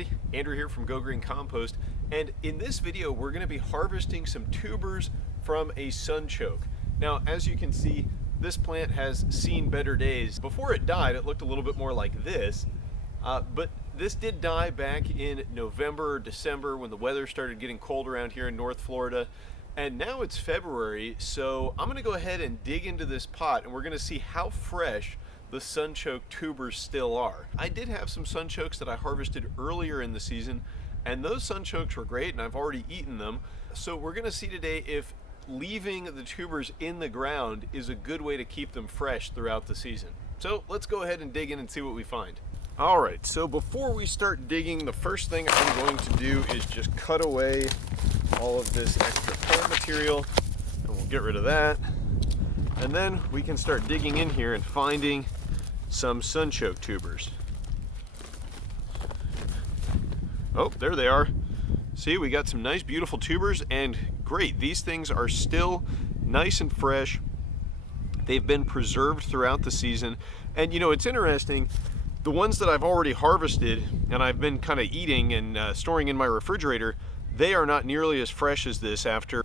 everybody, Andrew here from Green Compost, and in this video we're going to be harvesting some tubers from a sunchoke. Now as you can see, this plant has seen better days. Before it died it looked a little bit more like this, but this did die back in November or December when the weather started getting cold around here in North Florida. And now it's February, so I'm going to go ahead and dig into this pot and we're going to see how fresh the sunchoke tubers still are. I did have some sunchokes that I harvested earlier in the season, and those sunchokes were great and I've already eaten them. So we're going to see today if leaving the tubers in the ground is a good way to keep them fresh throughout the season. So let's go ahead and dig in and see what we find. Alright, so before we start digging, the first thing I'm going to do is just cut away all of this extra plant material, and we'll get rid of that. And then we can start digging in here and finding some sunchoke tubers. Oh, there they are. See, we got some nice beautiful tubers, and great, these things are still nice and fresh. They've been preserved throughout the season. And you know, it's interesting, the ones that I've already harvested and I've been kind of eating and storing in my refrigerator, they are not nearly as fresh as this after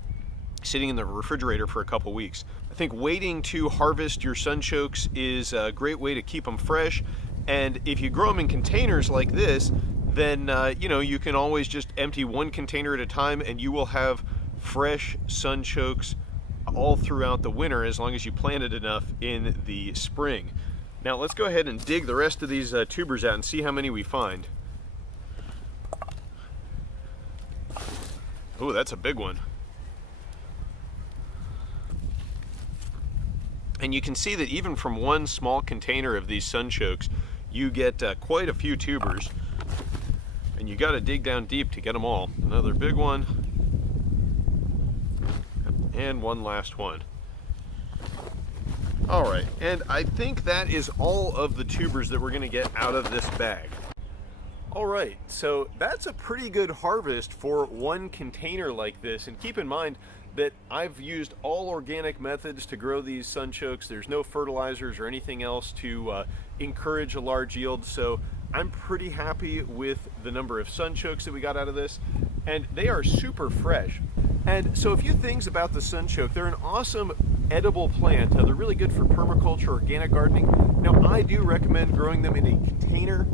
sitting in the refrigerator for a couple weeks. I think waiting to harvest your sunchokes is a great way to keep them fresh, and if you grow them in containers like this, then you know, you can always just empty one container at a time and you will have fresh sunchokes all throughout the winter as long as you planted enough in the spring. Now let's go ahead and dig the rest of these tubers out and see how many we find. Oh, that's a big one. And you can see that even from one small container of these sunchokes, you get quite a few tubers. And you got to dig down deep to get them all. Another big one. And one last one. All right, and I think that is all of the tubers that we're going to get out of this bag. All right, so that's a pretty good harvest for one container like this. And keep in mind that I've used all organic methods to grow these sunchokes. There's no fertilizers or anything else to encourage a large yield. So I'm pretty happy with the number of sunchokes that we got out of this, and they are super fresh. And so a few things about the sunchoke. They're an awesome edible plant. They're really good for permaculture, organic gardening. Now I do recommend growing them in a container.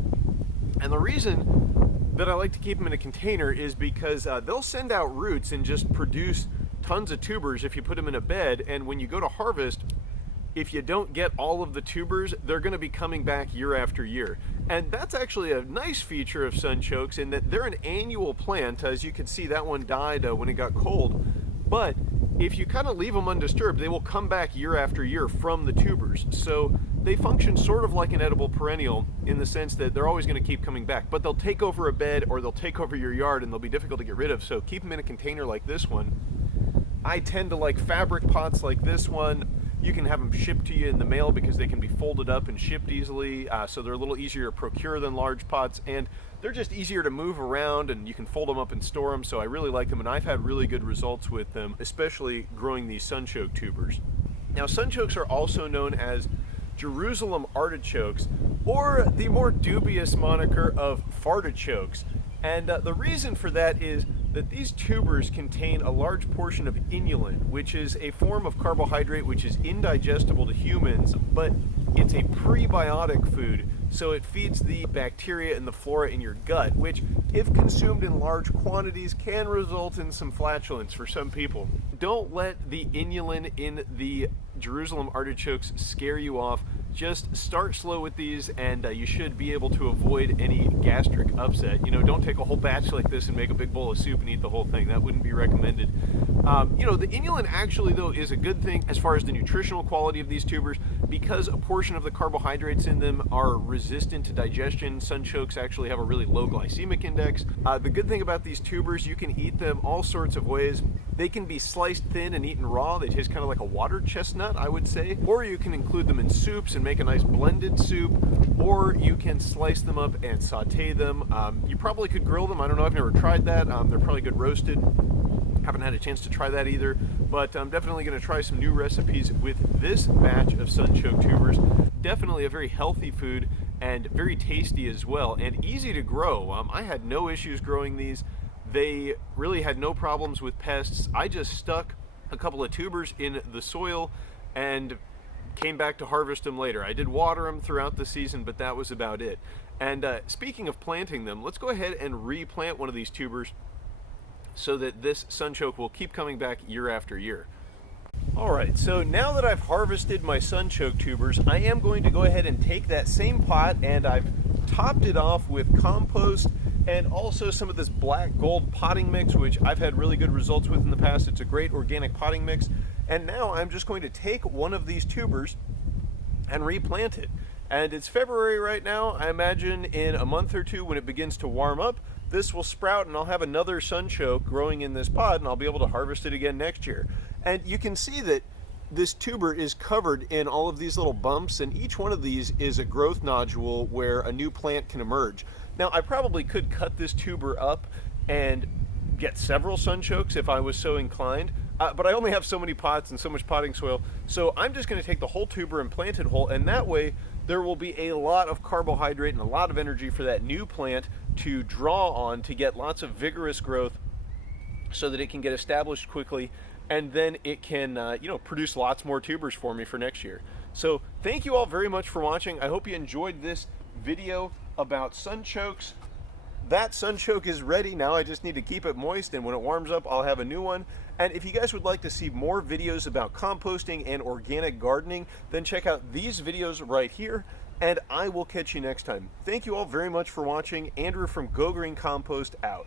And the reason that I like to keep them in a container is because they'll send out roots and just produce tons of tubers if you put them in a bed. And when you go to harvest, if you don't get all of the tubers, they're going to be coming back year after year. And that's actually a nice feature of sunchokes in that they're an annual plant. As you can see, that one died when it got cold. But if you kind of leave them undisturbed, they will come back year after year from the tubers. So they function sort of like an edible perennial in the sense that they're always going to keep coming back, but they'll take over a bed or they'll take over your yard and they'll be difficult to get rid of. So keep them in a container like this one. I tend to like fabric pots like this one. You can have them shipped to you in the mail because they can be folded up and shipped easily. So they're a little easier to procure than large pots, and they're just easier to move around, and you can fold them up and store them. So I really like them, and I've had really good results with them, especially growing these sunchoke tubers. Now sunchokes are also known as Jerusalem artichokes, or the more dubious moniker of Fartichokes. And the reason for that is that these tubers contain a large portion of inulin, which is a form of carbohydrate which is indigestible to humans, but it's a prebiotic food, so it feeds the bacteria and the flora in your gut, which, if consumed in large quantities, can result in some flatulence for some people. Don't let the inulin in the Jerusalem artichokes scare you off. Just start slow with these, and you should be able to avoid any gastric upset. You know, don't take a whole batch like this and make a big bowl of soup and eat the whole thing. That wouldn't be recommended. You know, the inulin actually, though, is a good thing as far as the nutritional quality of these tubers, because a portion of the carbohydrates in them are resistant to digestion. Sunchokes actually have a really low glycemic index. The good thing about these tubers, you can eat them all sorts of ways. They can be sliced thin and eaten raw. They taste kind of like a water chestnut, I would say. Or you can include them in soups and make a nice blended soup. Or you can slice them up and saute them. You probably could grill them. I don't know, I've never tried that. They're probably good roasted. Haven't had a chance to try that either, but I'm definitely going to try some new recipes with this batch of sunchoke tubers. Definitely a very healthy food, and very tasty as well, and easy to grow. I had no issues growing these. They really had no problems with pests. I just stuck a couple of tubers in the soil and came back to harvest them later. I did water them throughout the season, but that was about it. And speaking of planting them, let's go ahead and replant one of these tubers so that this sunchoke will keep coming back year after year. Alright, so now that I've harvested my sunchoke tubers, I am going to go ahead and take that same pot, and I've topped it off with compost and also some of this black gold potting mix, which I've had really good results with in the past. It's a great organic potting mix. And now I'm just going to take one of these tubers and replant it. And it's February right now. I imagine in a month or two, when it begins to warm up, this will sprout and I'll have another sunchoke growing in this pot, and I'll be able to harvest it again next year. And you can see that this tuber is covered in all of these little bumps, and each one of these is a growth nodule where a new plant can emerge. Now, I probably could cut this tuber up and get several sunchokes if I was so inclined, but I only have so many pots and so much potting soil, so I'm just going to take the whole tuber and plant it whole, and that way there will be a lot of carbohydrate and a lot of energy for that new plant to draw on to get lots of vigorous growth so that it can get established quickly, and then it can produce lots more tubers for me for next year. So thank you all very much for watching. I hope you enjoyed this video about sunchokes. That sunchoke is ready now. I just need to keep it moist, and when it warms up I'll have a new one. And if you guys would like to see more videos about composting and organic gardening, then check out these videos right here, and I will catch you next time. Thank you all very much for watching. Andrew from Green Compost out.